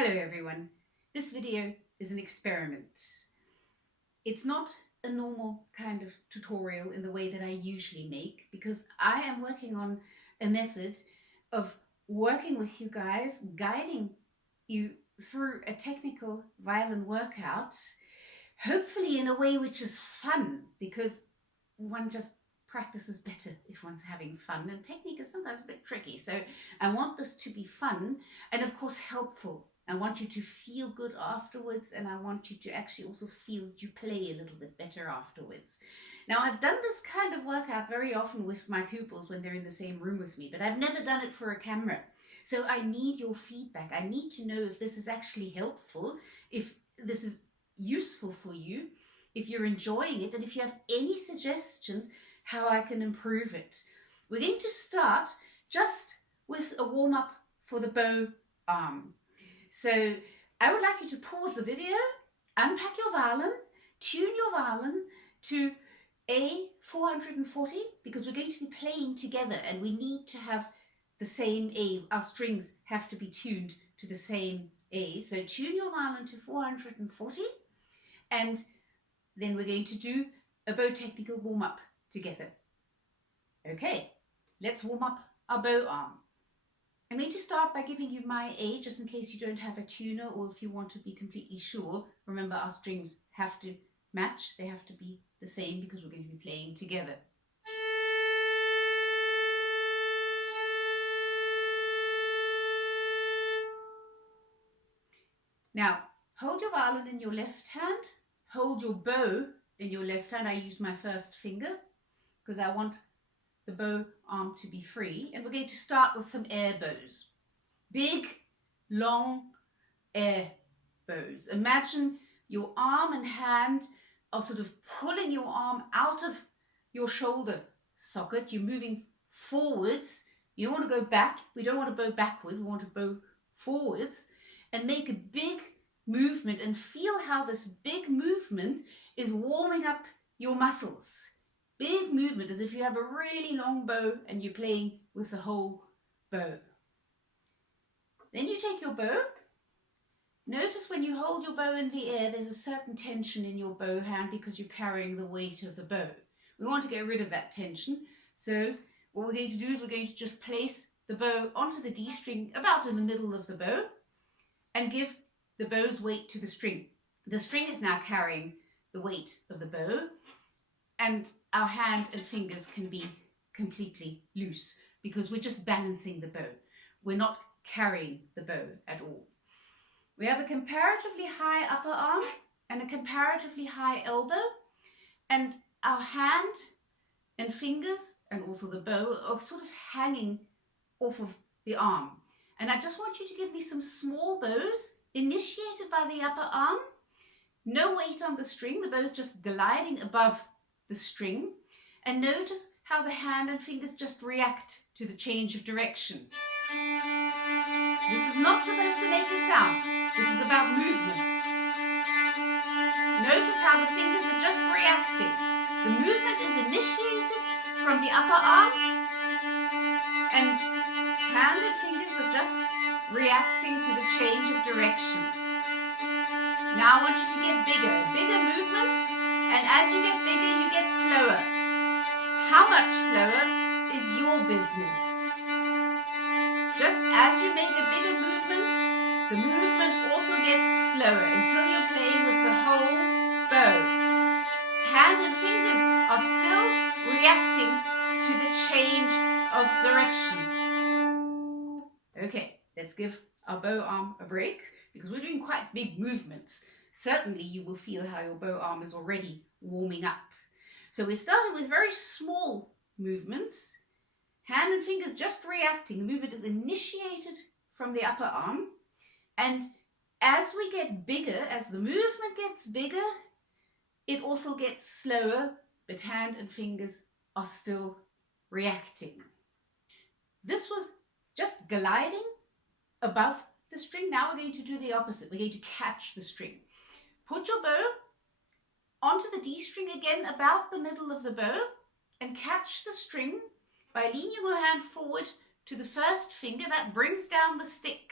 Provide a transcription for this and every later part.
Hello everyone. This video is an experiment. It's not a normal kind of tutorial in the way that I usually make, because I am working on a method of working with you guys, guiding you through a technical violin workout, hopefully in a way which is fun, because one just practices better if one's having fun, and technique is sometimes a bit tricky. So I want this to be fun and of course helpful. I want you to feel good afterwards, and I want you to actually also feel that you play a little bit better afterwards. Now, I've done this kind of workout very often with my pupils when they're in the same room with me, but I've never done it for a camera. So I need your feedback. I need to know if this is actually helpful, if this is useful for you, if you're enjoying it, and if you have any suggestions how I can improve it. We're going to start just with a warm-up for the bow arm. So I would like you to pause the video, unpack your violin, tune your violin to A 440, because we're going to be playing together and we need to have the same A. Our strings have to be tuned to the same A. So tune your violin to 440, and then we're going to do a bow technical warm-up together. Okay, let's warm up our bow arm. I'm going to start by giving you my A, just in case you don't have a tuner, or if you want to be completely sure. Remember, our strings have to match, they have to be the same, because we're going to be playing together. Now, hold your violin in your left hand, hold your bow in your left hand. I use my first finger because I want the bow arm to be free, and we're going to start with some air bows. Big, long air bows. Imagine your arm and hand are sort of pulling your arm out of your shoulder socket. You're moving forwards. You don't want to go back. We don't want to bow backwards. We want to bow forwards and make a big movement, and feel how this big movement is warming up your muscles. Big movement, as if you have a really long bow and you're playing with the whole bow. Then you take your bow. Notice when you hold your bow in the air, there's a certain tension in your bow hand because you're carrying the weight of the bow. We want to get rid of that tension. So what we're going to do is we're going to just place the bow onto the D string about in the middle of the bow and give the bow's weight to the string. The string is now carrying the weight of the bow, and our hand and fingers can be completely loose because we're just balancing the bow. We're not carrying the bow at all. We have a comparatively high upper arm and a comparatively high elbow, and our hand and fingers and also the bow are sort of hanging off of the arm. And I just want you to give me some small bows initiated by the upper arm. No weight on the string, the bow's just gliding above the string, and notice how the hand and fingers just react to the change of direction. This is not supposed to make a sound. This is about movement. Notice how the fingers are just reacting. The movement is initiated from the upper arm, and hand and fingers are just reacting to the change of direction. Now I want you to get bigger movement, and as you get bigger, you get slower. How much slower is your business? Just as you make a bigger movement, the movement also gets slower until you're playing with the whole bow. Hand and fingers are still reacting to the change of direction. Okay, let's give our bow arm a break, because we're doing quite big movements. Certainly you will feel how your bow arm is already warming up. So we're starting with very small movements. Hand and fingers just reacting. The movement is initiated from the upper arm. And as we get bigger, as the movement gets bigger, it also gets slower, but hand and fingers are still reacting. This was just gliding above the string. Now we're going to do the opposite. We're going to catch the string. Put your bow onto the D string again, about the middle of the bow, and catch the string by leaning your hand forward to the first finger. That brings down the stick,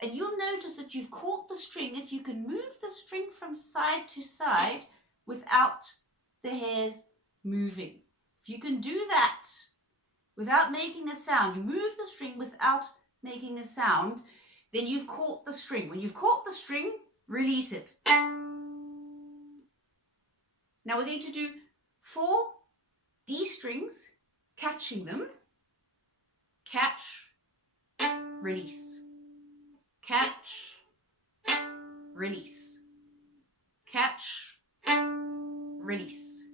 And you'll notice that you've caught the string. If you can move the string from side to side without the hairs moving. If you can do that without making a sound, you move the string without making a sound, then you've caught the string. When you've caught the string, release it. Now we're going to do 4 D strings, catching them. Catch, release. Catch, release. Catch, release.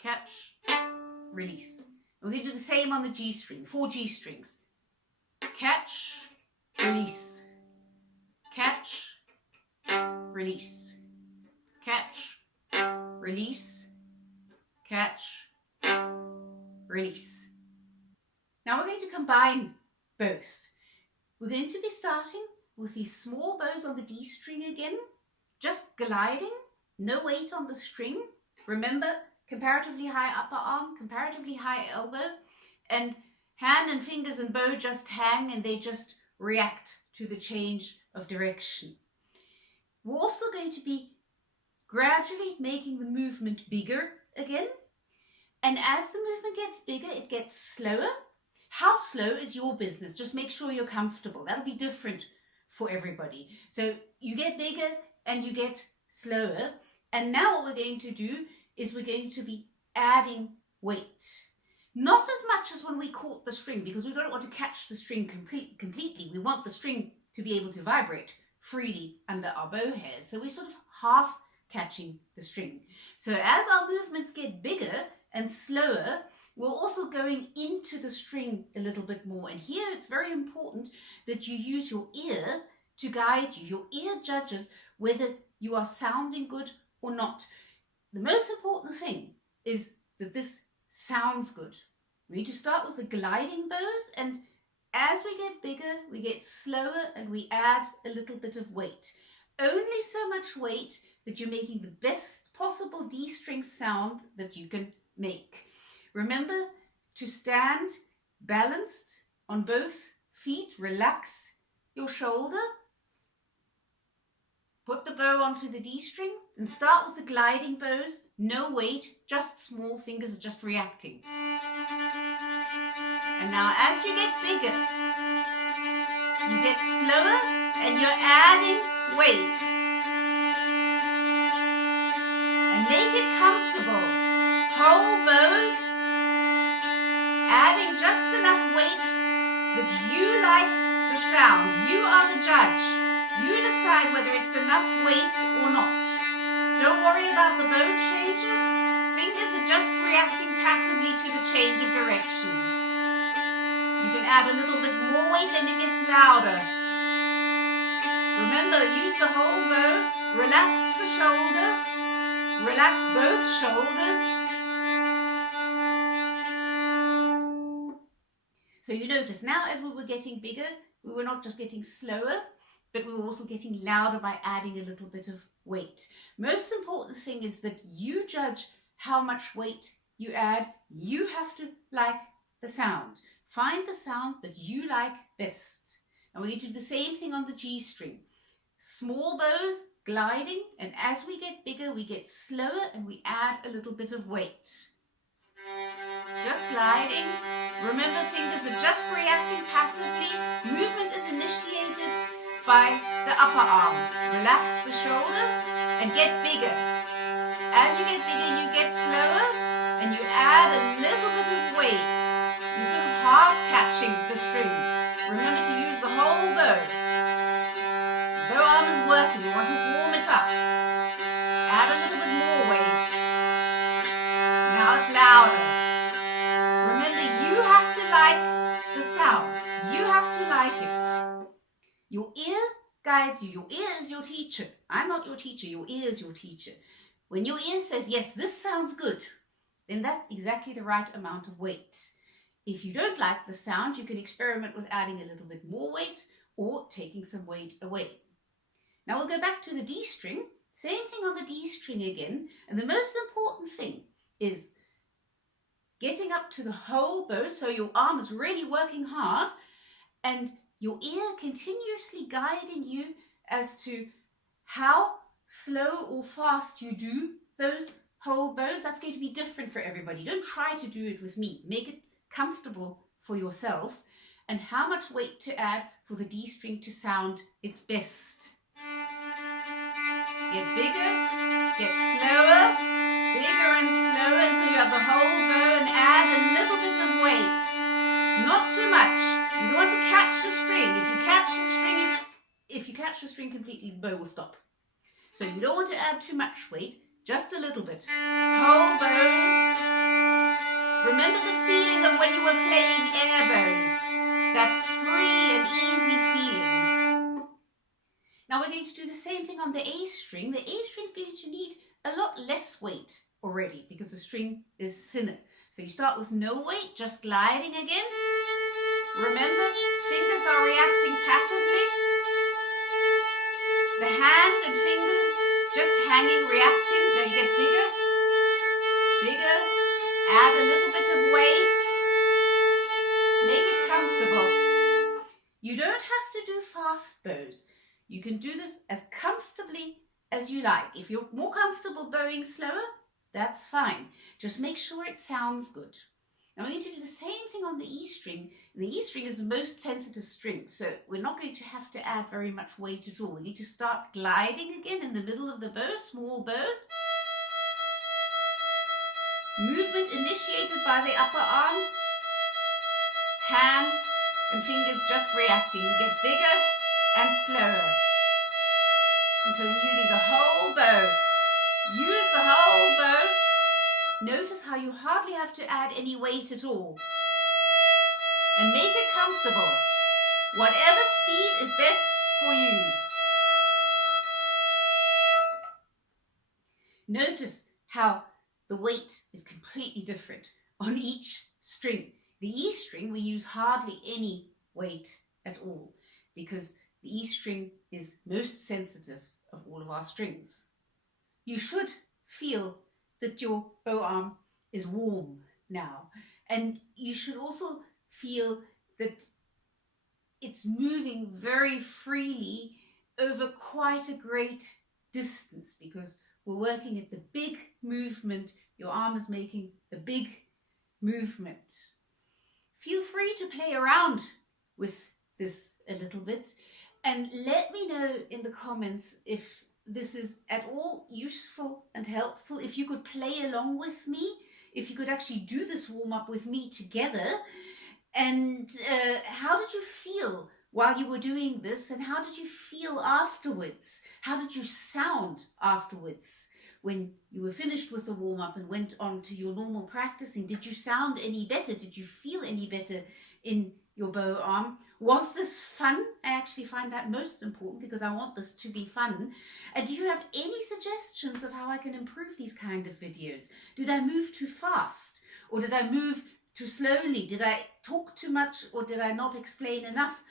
Catch, release. We're going to do the same on the G string, 4 G strings. Catch, release. Catch, release. Catch, release. Catch, release. Now we're going to combine both. We're going to be starting with these small bows on the D string again, just gliding, no weight on the string. Remember, comparatively high upper arm, comparatively high elbow, and hand and fingers and bow just hang and they just react to the change of direction. We're also going to be gradually making the movement bigger again. And as the movement gets bigger, it gets slower. How slow is your business? Just make sure you're comfortable. That'll be different for everybody. So you get bigger and you get slower. And now what we're going to do is we're going to be adding weight. Not as much as when we caught the string, because we don't want to catch the string completely. We want the string to be able to vibrate freely under our bow hairs. So we're sort of half catching the string. So as our movements get bigger and slower, we're also going into the string a little bit more. And here it's very important that you use your ear to guide you. Your ear judges whether you are sounding good or not. The most important thing is that this sounds good. We need to start with the gliding bows, and as we get bigger, we get slower and we add a little bit of weight. Only so much weight that you're making the best possible D string sound that you can make. Remember to stand balanced on both feet. Relax your shoulder. Put the bow onto the D string and start with the gliding bows. No weight, just small fingers just reacting. And now as you get bigger, you get slower and you're adding weight. And make it comfortable. Whole bows, adding just enough weight that you like the sound. You are the judge. You decide whether it's enough weight or not. Don't worry about the bow changes. Fingers are just reacting passively to the change of direction. You can add a little bit more weight and it gets louder. Remember, use the whole bow. Relax the shoulder. Relax both shoulders. So you notice now as we were getting bigger, we were not just getting slower, but we were also getting louder by adding a little bit of weight. Most important thing is that you judge how much weight you add. You have to like the sound. Find the sound that you like best. And we're going to do the same thing on the G string. Small bows, gliding, and as we get bigger, we get slower and we add a little bit of weight. Just gliding. Remember, fingers are just reacting passively. Movement is initiated by the upper arm. Relax the shoulder and get bigger. As you get bigger, you get slower and you add a little bit of weight. You're sort of half catching the string. Remember to use the whole bow. The bow arm is working. You want to warm it up. Add a little bit more weight. Now it's louder. Remember, you have to like the sound. You have to like it. Your ear guides you. Your ear is your teacher. I'm not your teacher. Your ear is your teacher. When your ear says, yes, this sounds good, then that's exactly the right amount of weight. If you don't like the sound, you can experiment with adding a little bit more weight or taking some weight away. Now we'll go back to the D string. Same thing on the D string again. And the most important thing is getting up to the whole bow, so your arm is really working hard, and your ear continuously guiding you as to how slow or fast you do those whole bows. That's going to be different for everybody. Don't try to do it with me. Make it comfortable for yourself, and how much weight to add for the D string to sound its best. Get bigger, get slower, bigger and slower until you have the whole bow, and add a little bit of weight. Not too much. You don't want to catch the string. If you catch the string completely, the bow will stop. So you don't want to add too much weight, just a little bit. Whole bows. Remember the feeling of when you were playing air bows. That free and easy feeling. Now we're going to do the same thing on the A string. The A string is going to need a lot less weight already because the string is thinner. So you start with no weight, just gliding again. Remember, fingers are reacting passively. The hand and fingers just hanging, reacting. Now you get bigger, bigger. Add a little bit of weight. Make it comfortable. You don't have to do fast bows. You can do this as comfortably as you like. If you're more comfortable bowing slower, that's fine. Just make sure it sounds good. Now we're going to do the same thing on the E string. The E string is the most sensitive string, so we're not going to have to add very much weight at all. We need to start gliding again in the middle of the bow, small bows. Movement initiated by the upper arm. Hand and fingers just reacting. You get bigger and slower until you're using the whole bow. Use the whole bow. Notice how you hardly have to add any weight at all. And make it comfortable. Whatever speed is best for you. Notice how the weight is completely different on each string. The E string, we use hardly any weight at all because the E string is most sensitive of all of our strings. You should feel that your bow arm is warm now, and you should also feel that it's moving very freely over quite a great distance because we're working at the big movement. Your arm is making a big movement. Feel free to play around with this a little bit and let me know in the comments if this is at all useful and helpful, if you could play along with me, if you could actually do this warm-up with me together, and how did you feel while you were doing this, and how did you feel afterwards? How did you sound afterwards when you were finished with the warm-up and went on to your normal practicing? Did you sound any better? Did you feel any better in your bow arm? Was this fun? I actually find that most important because I want this to be fun. And do you have any suggestions of how I can improve these kind of videos? Did I move too fast? Or did I move too slowly? Did I talk too much? Or did I not explain enough?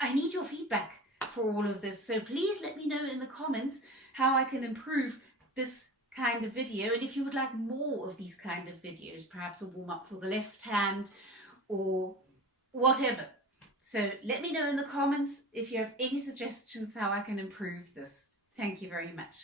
I need your feedback for all of this. So please let me know in the comments how I can improve this kind of video. And if you would like more of these kind of videos, perhaps a warm-up for the left hand or whatever. So let me know in the comments if you have any suggestions how I can improve this. Thank you very much.